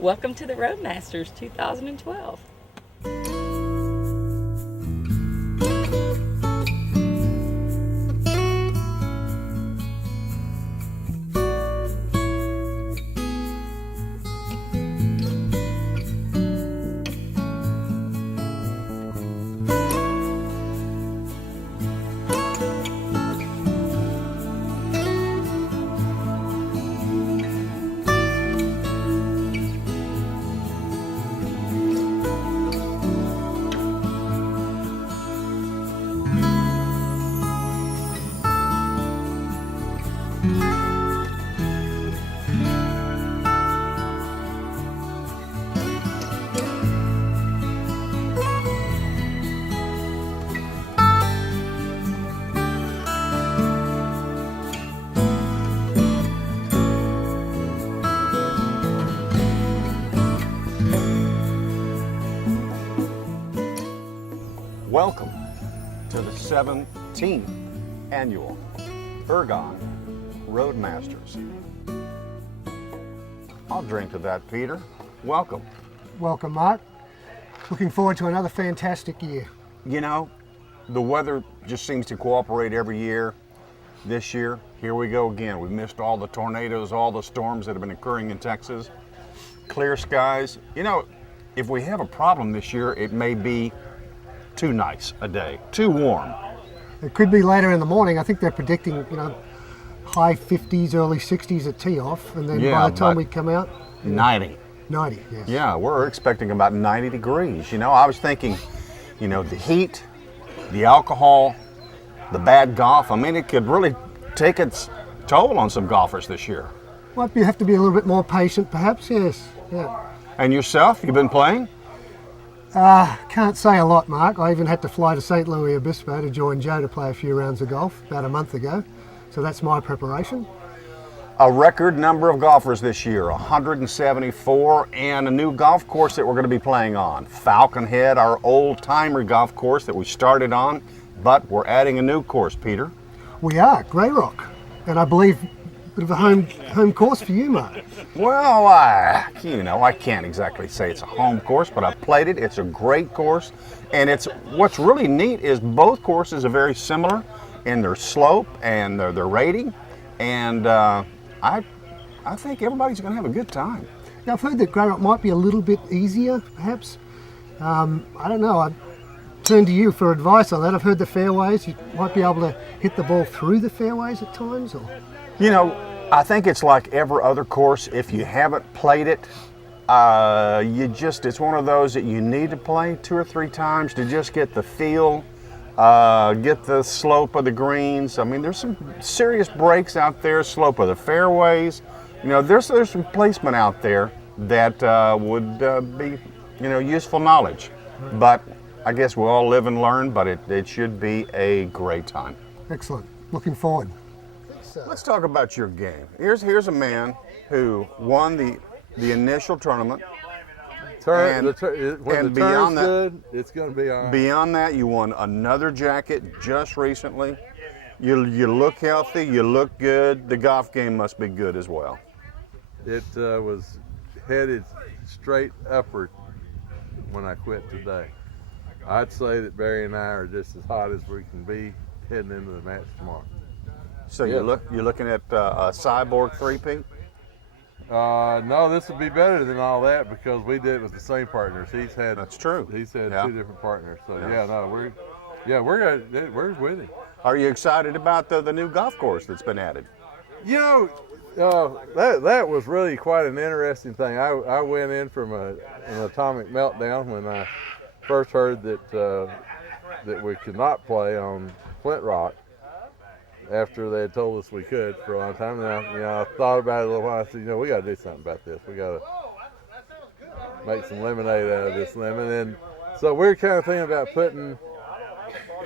Welcome to the Road Masters 2012. Welcome to the 17th annual Ergon Road Masters. I'll drink to that, Peter. Welcome. Welcome, Mark. Looking forward to another fantastic year. You know, the weather just seems to cooperate every year. This year, here we go again. We missed all the tornadoes, all the storms that have been occurring in Texas. Clear skies. You know, if we have a problem this year, it may be too nice a day, too warm. It could be later in the morning. I think they're predicting, high 50s, early 60s at tee off, and then by the time we come out, 90. 90, yes. Yeah, we're expecting about 90 degrees. You know, I was thinking, the heat, the alcohol, the bad golf, I mean, it could really take its toll on some golfers this year. Might have to be a little bit more patient, perhaps, yes. Yeah. And yourself, you've been playing? Can't say a lot, Mark. I even had to fly to St. Louis Obispo to join Joe to play a few rounds of golf about a month ago. So that's my preparation. A record number of golfers this year, 174, and a new golf course that we're going to be playing on. Falcon Head, our old-timer golf course that we started on, but we're adding a new course, Peter. We are, Grey Rock. And I believe a bit of a home course for you, Mark. Well, I can't exactly say it's a home course, but I've played it. It's a great course, and what's really neat is both courses are very similar in their slope and their rating, and I think everybody's going to have a good time. Now, I've heard that Grey Rock might be a little bit easier, perhaps. I don't know. I turn to you for advice on that. I've heard the fairways, you might be able to hit the ball through the fairways at times, or? I think it's like every other course. If you haven't played it, it's one of those that you need to play 2 or 3 times to just get the feel, get the slope of the greens. I mean, there's some serious breaks out there, slope of the fairways. There's some placement out there that would be, useful knowledge. But I guess we'll all live and learn, but it should be a great time. Excellent. Looking forward. Let's talk about your game. Here's a man who won the initial tournament. When the turn's good, it's going to be all right. Beyond that, you won another jacket just recently. You look healthy, you look good. The golf game must be good as well. It was headed straight upward when I quit today. I'd say that Barry and I are just as hot as we can be heading into the match tomorrow. So you're looking at a cyborg three-peat? No, this would be better than all that because we did it with the same partners. That's true. He's had Yeah. 2 different partners. So Yeah. we're with him. Are you excited about the new golf course that's been added? You know, that was really quite an interesting thing. I went in from an atomic meltdown when I first heard that we could not play on Flint Rock after they had told us we could for a long time. And I thought about it a little while. I said, we got to do something about this. We got to make some lemonade out of this lemon. And so we're kind of thinking about putting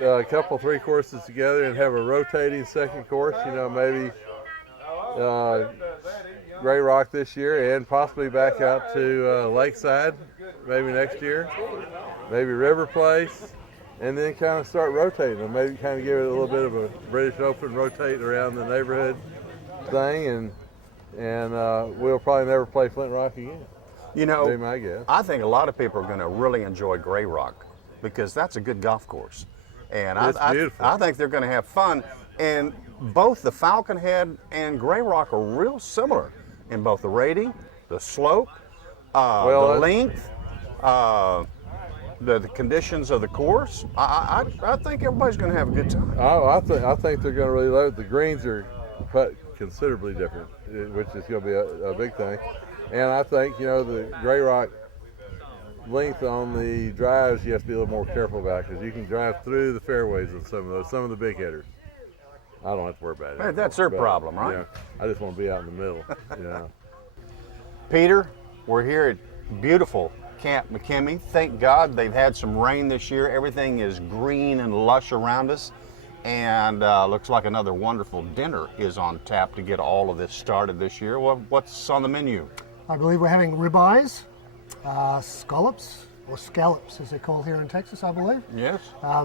a couple, 3 courses together and have a rotating second course. Maybe Gray Rock this year and possibly back out to Lakeside maybe next year, maybe River Place, and then kind of start rotating them. Maybe kind of give it a little bit of a British Open, rotate around the neighborhood thing, and we'll probably never play Flint Rock again. Be my guess. I think a lot of people are going to really enjoy Gray Rock because that's a good golf course. And I think they're going to have fun. And both the Falcon Head and Gray Rock are real similar in both the rating, the slope, the length, the conditions of the course. I think everybody's going to have a good time. I think they're going to really love it. The greens are cut considerably different, which is going to be a big thing. And I think, the Gray Rock length on the drives you have to be a little more careful about because you can drive through the fairways on some of the big hitters. I don't have to worry about it. Hey, that's their problem, right? Yeah, I just want to be out in the middle. Peter, we're here at beautiful Camp McKimmey. Thank God they've had some rain this year. Everything is green and lush around us. And looks like another wonderful dinner is on tap to get all of this started this year. What's on the menu? I believe we're having ribeyes, scallops, or scallops as they're called here in Texas, I believe. Yes.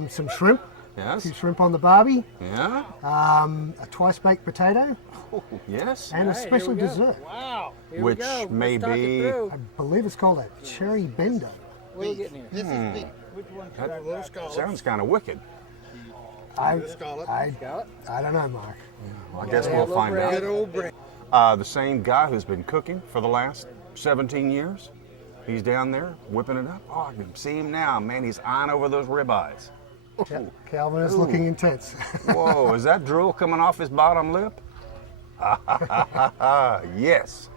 Some shrimp. Yes. Some shrimp on the barbie. Yeah. A twice baked potato. Oh, yes. And a special dessert. Wow. Which may be, I believe it's called a cherry bender. What are we getting here? This is beef. Which one? that Little scallops. sounds kind of wicked. I Scallop. don't know, Mark. I guess we'll find Good out. old bread. The same guy who's been cooking for the last 17 years. He's down there whipping it up. Oh, I can see him now. Man, he's eyeing over those ribeyes. Calvin is looking intense. Whoa, is that drool coming off his bottom lip? Yes.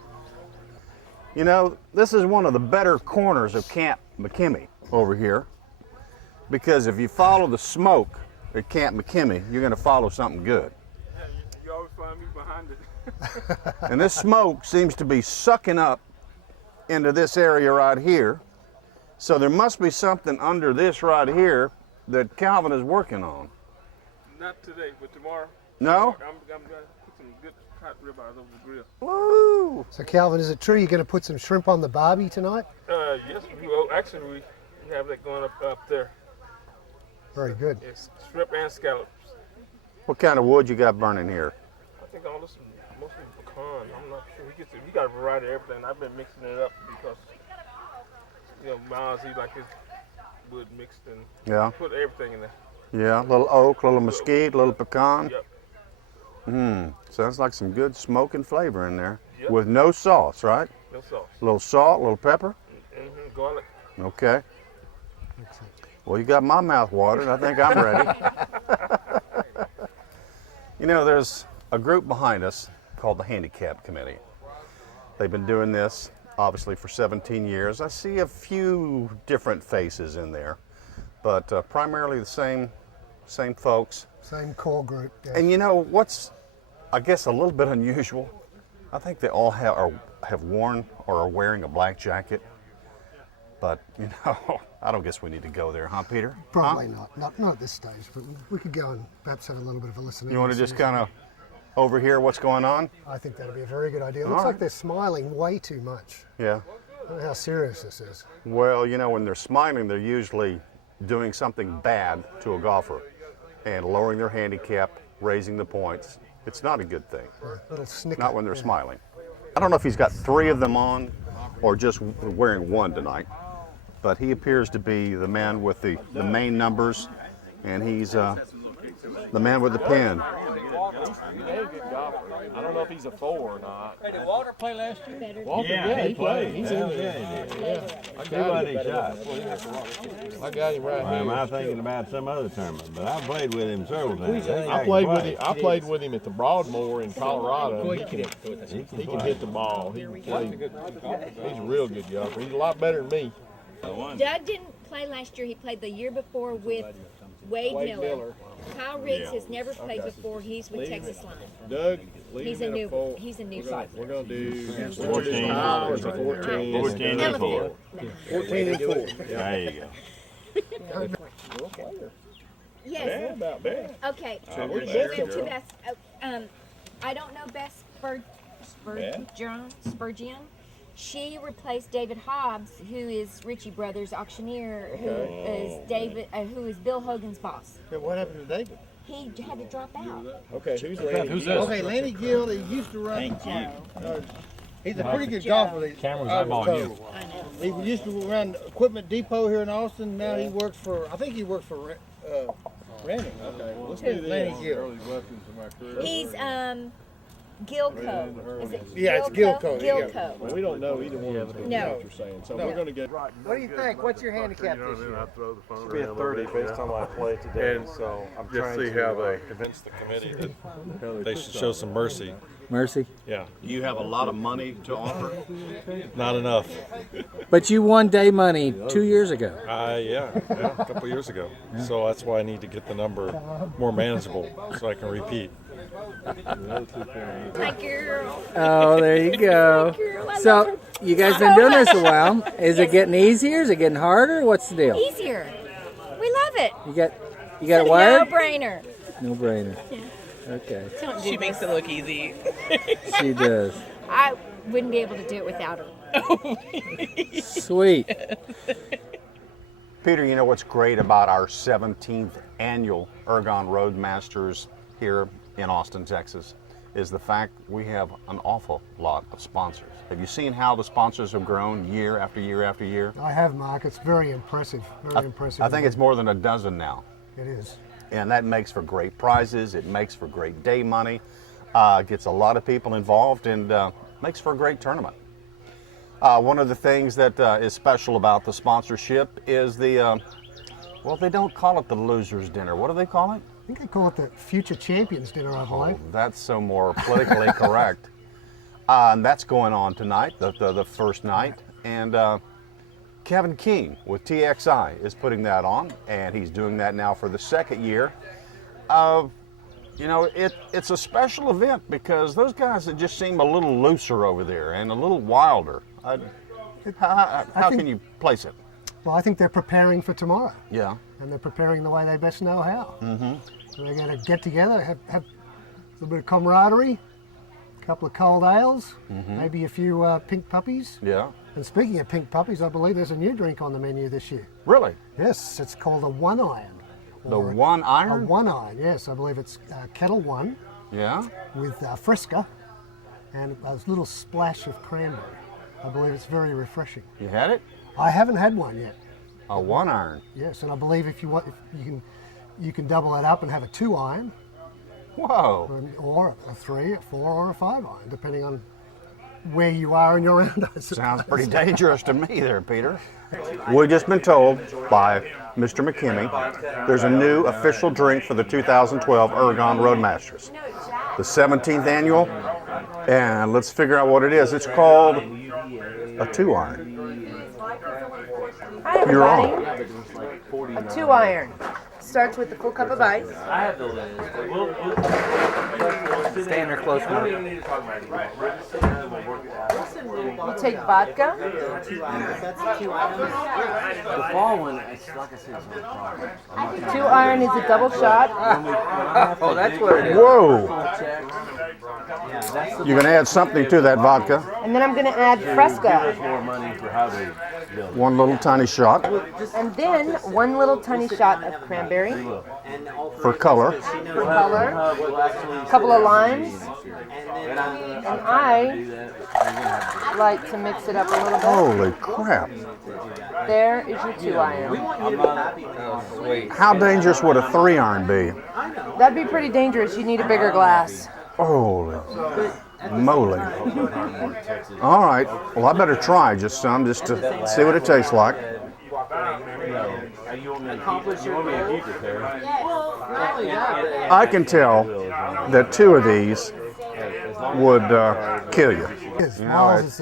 This is one of the better corners of Camp McKimmey over here because if you follow the smoke at Camp McKimmey, you're going to follow something good. You always find me behind it. And this smoke seems to be sucking up into this area right here. So there must be something under this right here that Calvin is working on. Not today, but tomorrow. No? I'm going to put some good hot ribeyes over the grill. Woo! So Calvin, is it true you're going to put some shrimp on the barbie tonight? Yes, actually we have that going up there. Very good. It's shrimp and scallops. What kind of wood you got burning here? I think all this mostly pecan. I'm not sure. He got a variety of everything. I've been mixing it up because Miles, he like his wood mixed and Yeah. put everything in there. Yeah, a little oak, a little mesquite, a little pecan. Yep. Sounds like some good smoking flavor in there. Yep. With no sauce, right? No sauce. A little salt, a little pepper. Mm-hmm. Garlic. Okay. Well, you got my mouth watered. I think I'm ready. There's a group behind us called the Handicap Committee. They've been doing this, obviously, for 17 years. I see a few different faces in there, but primarily the same folks. Same core group. Yeah. And what's, I guess, a little bit unusual? I think they all have worn or are wearing a black jacket. But, I don't guess we need to go there, huh, Peter? Probably not. Not at this stage, but we could go and perhaps have a little bit of a listen. You want to just kind of overhear what's going on? I think that'd be a very good idea. It All looks right. like they're smiling way too much. Yeah. I don't know how serious this is. Well, when they're smiling, they're usually doing something bad to a golfer and lowering their handicap, raising the points. It's not a good thing. A little snicker. Not when they're smiling. I don't know if he's got 3 of them on or just wearing one tonight. but he appears to be the man with the main numbers, and he's the man with the pen. I don't know if he's a 4 or not. Hey, did Walter play last year? Walker, yeah, he played. He's in there. I got him. I got him right here. I'm thinking about some other tournament, but I've played with him several times. I played with him at the Broadmoor in Colorado. He can hit the ball. He can play. He's a real good golfer. He's a lot better than me. Doug didn't play last year. He played the year before with Wade Miller. Kyle Riggs has never played before. He's with Texas Line. Doug, He's a new player. we're going to do 14 and 4. 14 and 4. There you go. Yes. About bad. Okay. we're We better, went to girl. Beth. I don't know Beth Spurgeon. She replaced David Hobbs, who is Ritchie Brothers auctioneer, who is Bill Hogan's boss. Okay, what happened to David? He had to drop out. Okay, who's this? Okay, Lanny Gill, he used to run. He's a pretty good golfer. Camera's eyeballing you. I know. He used to run Equipment Depot here in Austin. Now he works for, I think he works for Randy. Okay, well, let's Who? do Lanny this. Gill. Early blessings to my career. He's Gilco. Is it Yeah, it's Gilco, yeah. Gilco. Well, we don't know either one of them. No. What you're saying, so No. we're going to get. What do you think? What's your handicap this year? I throw the phone Be a around 30 little bit, based on what I played today, And so I'm just trying see to how they convince the committee that they should show some mercy. Mercy. Yeah, You have a lot of money to offer. not enough. But you won day money 2 years ago. Yeah, a couple years ago. So that's why I need to get the number more manageable so I can repeat. My girl. Oh, there you go. Girl, I love So her. you guys been doing this a while. Is it getting easier? Is it getting harder? What's the deal? Easier. We love it. You got it wired? No brainer. No brainer. Okay. She makes it look easy. She does. I wouldn't be able to do it without her. Sweet. Peter, you know what's great about our 17th annual Ergon Road Masters here in Austin, Texas, is the fact we have an awful lot of sponsors. Have you seen how the sponsors have grown year after year after year? I have, Mark. It's very impressive. Very impressive. I think it's more than a dozen now. It is. And that makes for great prizes. It makes for great day money. Gets a lot of people involved and makes for a great tournament. One of the things that is special about the sponsorship is the, well, they don't call it the loser's dinner. What do they call it? I think they call it the Future Champions Dinner, I believe. That's so more politically correct. And that's going on tonight, the first night. And Kevin King with TXI is putting that on, and he's doing that now for the second year. You know, it's a special event because those guys that just seem a little looser over there and a little wilder. How can you place it? Well, I think they're preparing for tomorrow, Yeah. and they're preparing the way they best know how. Mm-hmm. So they're going to get together, have a little bit of camaraderie, a couple of cold ales, maybe a few pink puppies. Yeah. And speaking of pink puppies, I believe there's a new drink on the menu this year. Really? Yes, it's called a one iron. The one A iron? one iron, yes. I believe it's Kettle One Yeah. with Fresca and a little splash of cranberry. I believe it's very refreshing. You had it? I haven't had one yet. A one iron. Yes, and I believe if you want, you can double it up and have a 2 iron, Whoa. or a 3, a 4, or a 5 iron, depending on where you are in your round. I suppose. Sounds pretty dangerous to me there, Peter. We've just been told by Mr. McKinney there's a new official drink for the 2012 Ergon Roadmasters, the 17th annual, and let's figure out what it is. It's called a 2 iron. Hi, You're everybody. on. A 2 iron. Starts with a full cup of ice. I have the list. Stay in there close, Mark. You take vodka. The fall one, it's like I said, it's no problem. 2 iron is a double shot. Oh, that's what it is. Whoa. You're going to add something to that vodka. And then I'm going to add Fresca. One little tiny shot And then one little tiny shot of cranberry for color. for color. A couple of limes. And I like to mix it up a little bit. Holy crap. There is your 2-iron. How dangerous would a 3-iron be? That'd be pretty dangerous. You need a bigger glass. Holy moly. All right. Well, I better try just some just to see what it tastes like. I can tell that 2 of these would kill you. Yes, You know, Miles is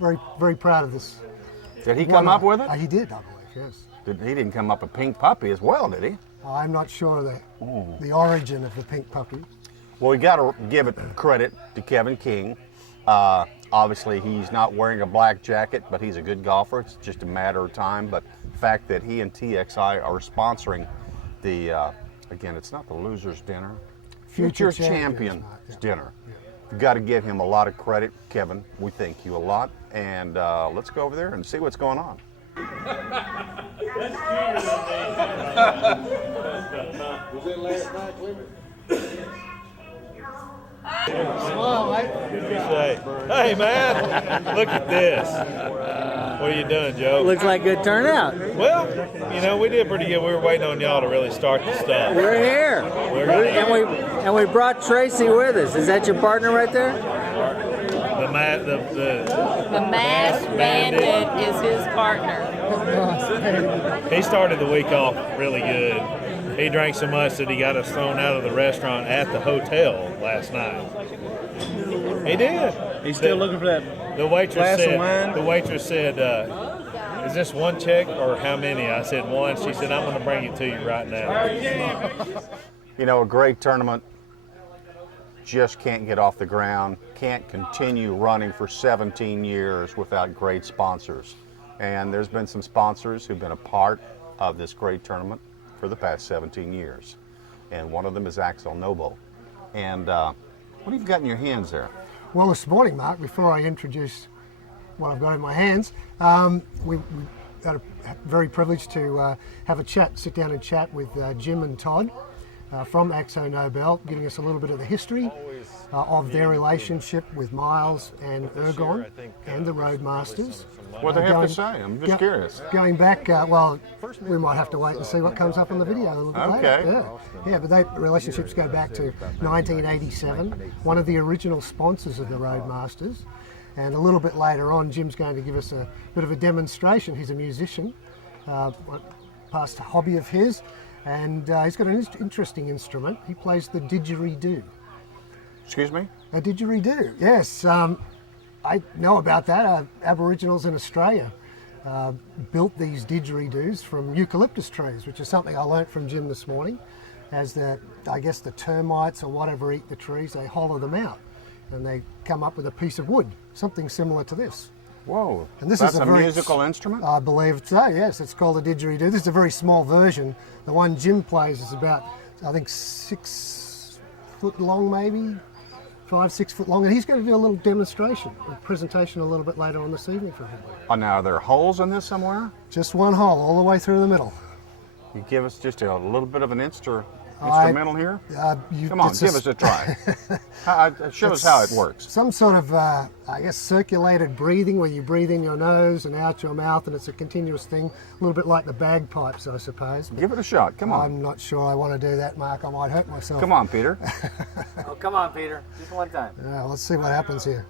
very, very proud of this. Did he come up with it? He did, I believe, yes. He didn't come up with Pink Puppy as well, did he? I'm not sure the origin of the pink puppy. Well, we got to give it credit to Kevin King. Obviously, he's not wearing a black jacket, but he's a good golfer. It's just a matter of time. But the fact that he and TXI are sponsoring the, again, it's not the loser's dinner, Future Champions dinner. You've got to give him a lot of credit, Kevin. We thank you a lot. And let's go over there and see what's going on. Hey man, look at this. What are you doing, Joe? Looks like a good turnout. Well, you know, we did pretty good. We were waiting on y'all to really start the stuff. We're here. And we brought Tracy with us. Is that your partner right there? The masked bandit is his partner. He started the week off really good. He drank so much that he got us thrown out of the restaurant at the hotel last night. He did. He's still looking for that. The waitress glass said. of wine? The waitress said, "Is this one check or how many?" I said one. She said, "I'm going to bring it to you right now." You know, a great tournament just can't get off the ground, can't continue running for 17 years without great sponsors. And there's been some sponsors who've been a part of this great tournament for the past 17 years. And one of them is Axel Nobel. And what have you got in your hands there? Well, this morning, Mark, before I introduce what I've got in my hands, we got a very privileged to have a chat, sit down and chat with Jim and Todd from Axo Nobel, giving us a little bit of the history of their relationship with Miles and Ergon and the Road Masters. What do they have to say? I'm just curious. Going back, well, we might have to wait and see what comes up on the video a little bit later. Yeah, but they relationships go back to 1987, one of the original sponsors of the Road Masters. And a little bit later on, Jim's going to give us a bit of a demonstration. He's a musician, past hobby of his, and he's got an interesting instrument. He plays the didgeridoo. Excuse me? A didgeridoo, yes. I know about that. Aboriginals in Australia built these didgeridoos from eucalyptus trees, which is something I learnt from Jim this morning. As I guess the termites or whatever eat the trees, they hollow them out and they come up with a piece of wood, something similar to this. Whoa, and this that's is a musical instrument? I believe so, yes. It's called a didgeridoo. This is a very small version. The one Jim plays is about, I think, 6 foot long maybe, 5, 6 foot long, and he's going to do a little demonstration, a presentation a little bit later on this evening for him. Oh, now, are there holes in this somewhere? Just one hole, all the way through the middle. You give us just a little bit of an instrumental here? Come on, give us a try. Show us how it works. Some sort of, I guess, circulated breathing where you breathe in your nose and out your mouth, and it's a continuous thing, a little bit like the bagpipes, I suppose. Give it a shot, come on. I'm not sure I want to do that, Mark. I might hurt myself. Come on, Peter. Oh, come on, Peter. Just one time. Yeah, let's see what happens here.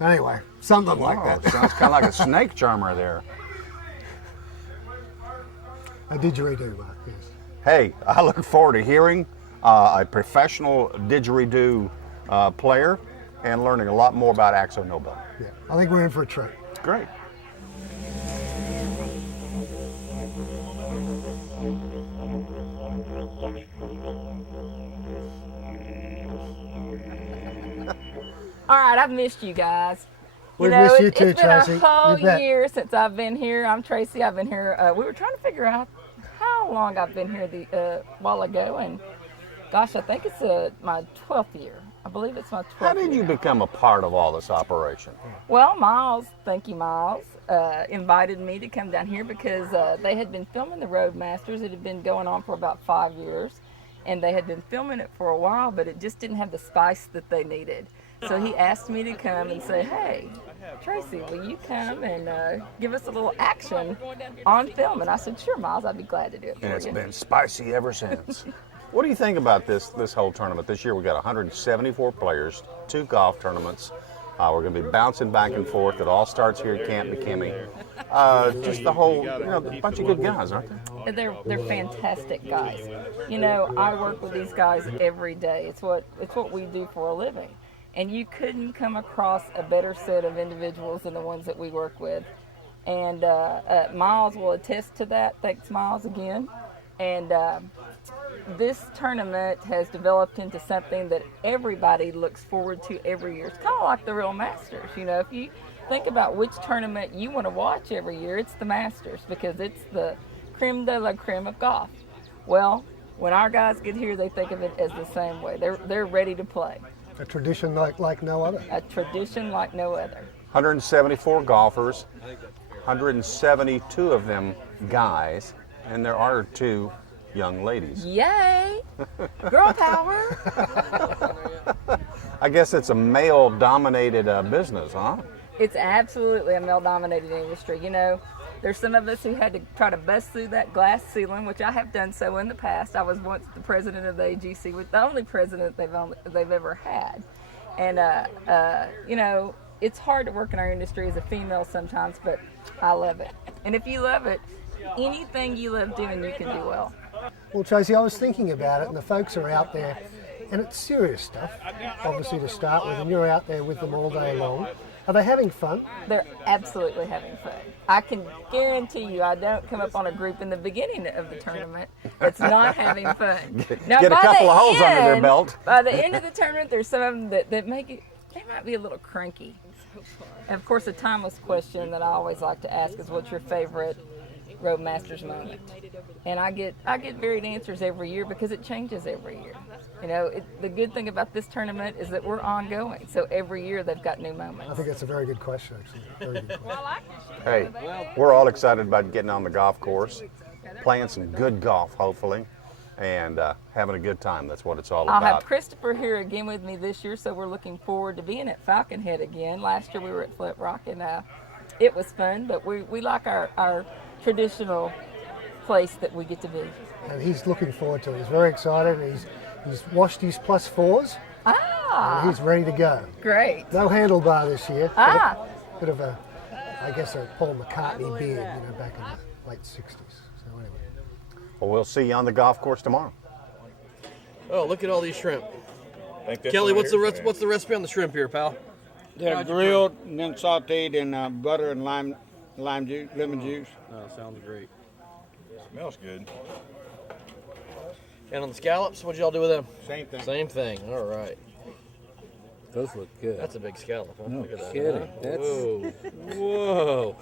Anyway, something like that. Sounds kind of like a snake charmer there. A didgeridoo, Mark, yes. Hey, I look forward to hearing a professional didgeridoo player and learning a lot more about Axo Nobel. Yeah, I think we're in for a treat. Great. All right, I've missed you guys. We've missed you too, it's been Tracy. a whole You bet. year since I've been here. I'm Tracy. I've been here. We were trying to figure out how long I've been here a while ago, and Gosh, I think it's my 12th year. I believe it's my 12th How did you year. become a part of all this operation? Well, Miles, thank you, Miles, invited me to come down here because they had been filming the Road Masters. It had been going on for about 5 years, and they had been filming it for a while, but it just didn't have the spice that they needed. So he asked me to come and say, hey, Tracy, will you come and give us a little action on film? And I said, sure, Miles, I'd be glad to do it for And you. it's been spicy ever since. What do you think about this whole tournament? This year we got 174 players, 2 golf tournaments. We're going to be bouncing back and forth. It all starts here at Camp McKinney. Just the whole, a bunch of good guys, aren't they? They're fantastic guys. I work with these guys every day. It's what we do for a living. And you couldn't come across a better set of individuals than the ones that we work with. And Miles will attest to that. Thanks, Miles, again. And this tournament has developed into something that everybody looks forward to every year. It's kind of like the real Masters. If you think about which tournament you want to watch every year, it's the Masters because it's the creme de la creme of golf. Well, when our guys get here, they think of it as the same way. They're ready to play. A tradition like no other. A tradition like no other. 174 golfers, 172 of them guys, and there are 2 young ladies. Yay! Girl power! I guess it's a male-dominated business, huh? It's absolutely a male-dominated industry. There's some of us who had to try to bust through that glass ceiling, which I have done so in the past. I was once the president of the AGC, with the only president they've ever had. And, it's hard to work in our industry as a female sometimes, but I love it. And if you love it, anything you love doing, you can do well. Well, Tracy, I was thinking about it, and the folks are out there, and it's serious stuff, obviously, to start with, and you're out there with them all day long. Are they having fun? They're absolutely having fun. I can guarantee you I don't come up on a group in the beginning of the tournament that's not having fun. Now, Get a couple of holes under their belt. By the end of the tournament, there's some of them that make it, they might be a little cranky. And of course, a timeless question that I always like to ask is, what's your favorite Road Masters moment? And I get varied answers every year because it changes every year. The good thing about this tournament is that we're ongoing. So every year they've got new moments. I think that's a very good question, actually. Very good question. Hey, we're all excited about getting on the golf course, playing some good golf, hopefully, and having a good time. That's what it's all about. I'll have Christopher here again with me this year, so we're looking forward to being at Falcon Head again. Last year we were at Flip Rock, and it was fun, but we like our traditional place that we get to be. And he's looking forward to it. He's very excited. He's washed his +4s. And he's ready to go. Great. No handlebar this year. Bit of a Paul McCartney beard, back in the late 60s. So anyway. Well, we'll see you on the golf course tomorrow. Oh, look at all these shrimp. Kelly, what's the recipe on the shrimp here, pal? They're grilled and then sauteed in butter and lemon juice. Oh, sounds great. Smells good. And on the scallops, what'd y'all do with them? Same thing. Same thing. All right. Those look good. That's a big scallop. Huh? No Look at that. kidding. Huh? Whoa.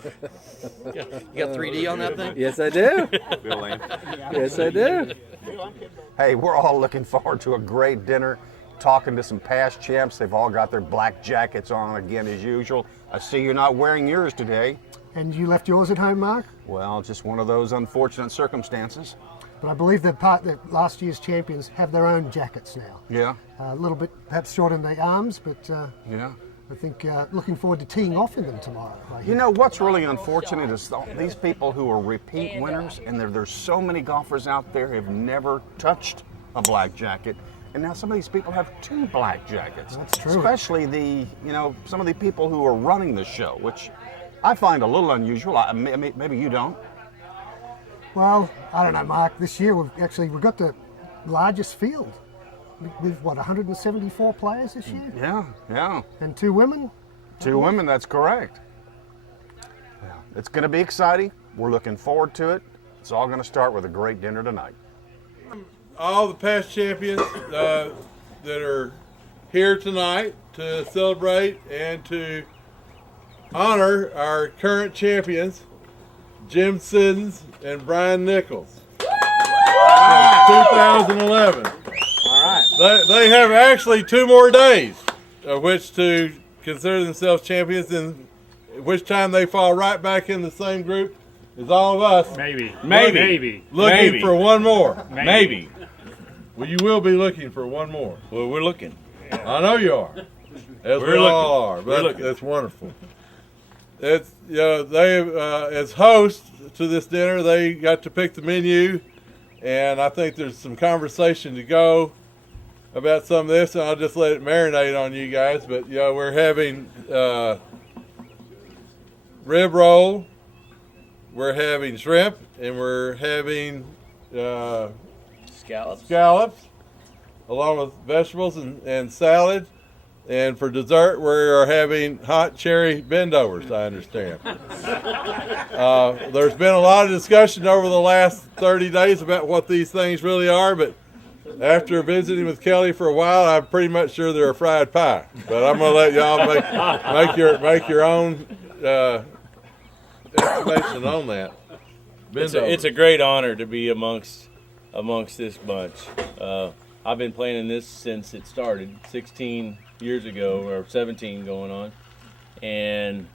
You got 3D on that thing? Yes, I do. Bill Lane. Yes, I do. Hey, we're all looking forward to a great dinner, talking to some past champs. They've all got their black jackets on again as usual. I see you're not wearing yours today. And you left yours at home, Mark? Well, just one of those unfortunate circumstances. But I believe that last year's champions have their own jackets now. Yeah. A little bit perhaps short in the arms, but yeah. I think looking forward to teeing off in them tomorrow. What's really unfortunate is these people who are repeat winners, and there's so many golfers out there who have never touched a black jacket, and now some of these people have 2 black jackets. That's true. Especially some of the people who are running the show, which I find a little unusual. Maybe you don't. Well, I don't know, Mark. This year we've got the largest field. We've 174 players this year? Yeah. And 2 women? 2 women, that's correct. Yeah. It's going to be exciting. We're looking forward to it. It's all going to start with a great dinner tonight. All the past champions that are here tonight to celebrate and to honor our current champions, Jim Siddons and Brian Nichols. 2011. All they have actually 2 more days of which to consider themselves champions, and which time they fall right back in the same group as all of us. Looking for one more. Maybe. Well, you will be looking for one more. Well, we're looking. I know you are. As we all are. But that's wonderful. It's they as hosts to this dinner, they got to pick the menu, and I think there's some conversation to go about some of this, and I'll just let it marinate on you guys. But we're having rib roll, we're having shrimp, and we're having scallops, along with vegetables and salad. And for dessert, we are having hot cherry bendovers, I understand. There's been a lot of discussion over the last 30 days about what these things really are, but after visiting with Kelly for a while, I'm pretty much sure they're a fried pie. But I'm going to let y'all make your own estimation on that. It's a great honor to be amongst this bunch. I've been planning this since it started 16 years ago, or 17 going on, and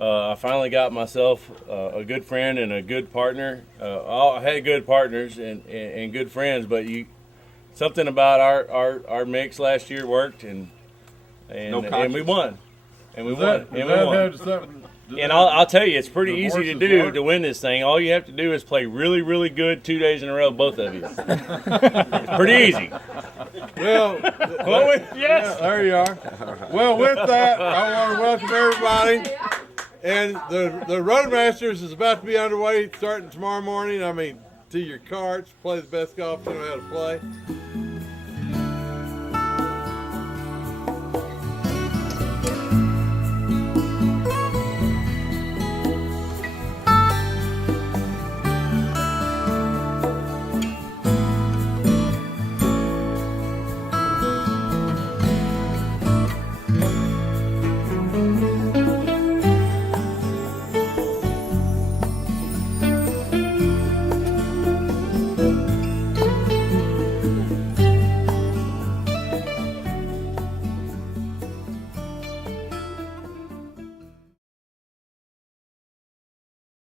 I finally got myself a good friend and a good partner. I had good partners and good friends, but something about our mix last year worked, and we won, and we won. And I'll tell you, it's pretty easy to do to win this thing. All you have to do is play really, really good 2 days in a row, both of you. It's pretty easy. Well, yes. There you are. Well, with that, I want to welcome everybody. And the Road Masters is about to be underway starting tomorrow morning. I mean, to your carts, play the best golf you know how to play.